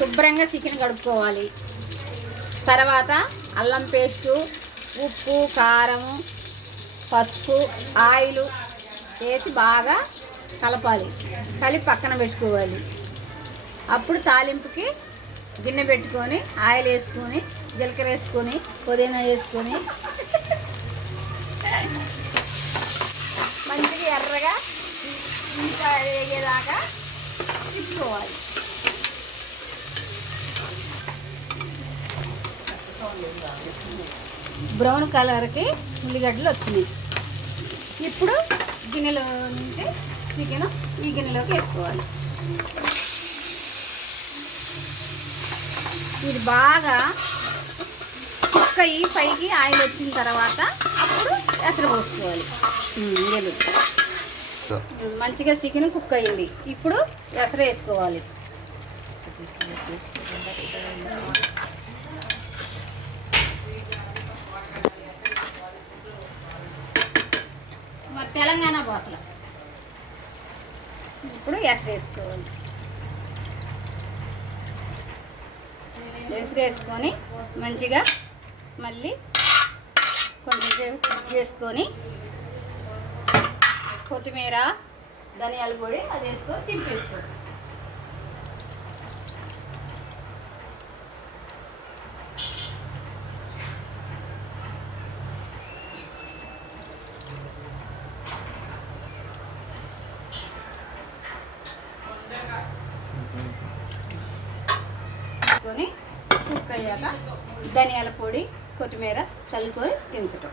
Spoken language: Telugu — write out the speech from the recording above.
శుభ్రంగా చికెన్ కడుక్కోవాలి. తర్వాత అల్లం పేస్టు, ఉప్పు, కారం, పసుపు, ఆయిల్ వేసి బాగా కలపాలి. కలిపి పక్కన పెట్టుకోవాలి. అప్పుడు తాలింపుకి గిన్నె పెట్టుకొని ఆయిల్ వేసుకొని, జీలకర్ర వేసుకొని, పుదీనా వేసుకొని మంచిగా ఎర్రగా ఇంకా వేగేదాకా తిప్పుకోవాలి. బ్రౌన్ కలర్కి ఉల్లిగడ్డలు వచ్చినాయి. ఇప్పుడు గిన్నెలో నుంచి చికెన్ ఈ గిన్నెలోకి వేసుకోవాలి. ఇది బాగా కుక్క అయ్యి పైకి ఆయిల్ వచ్చిన తర్వాత అప్పుడు ఎసరు పోసుకోవాలి. మంచిగా చికెన్ కుక్ అయ్యింది. ఇప్పుడు ఎసరు వేసుకోవాలి. మరి తెలంగాణ భాషలో ఇప్పుడు ఎసరు వేసుకోవాలి. ఎసరు వేసుకొని మంచిగా మళ్ళీ కొంచెం కుక్ చేసుకొని కొత్తిమీర, ధనియాల పొడి అది వేసుకొని తింపేసుకోవాలి. కుక్ అయ్యాక ధనియాల పొడి, కొత్తిమీర చల్లుకొని దించటం.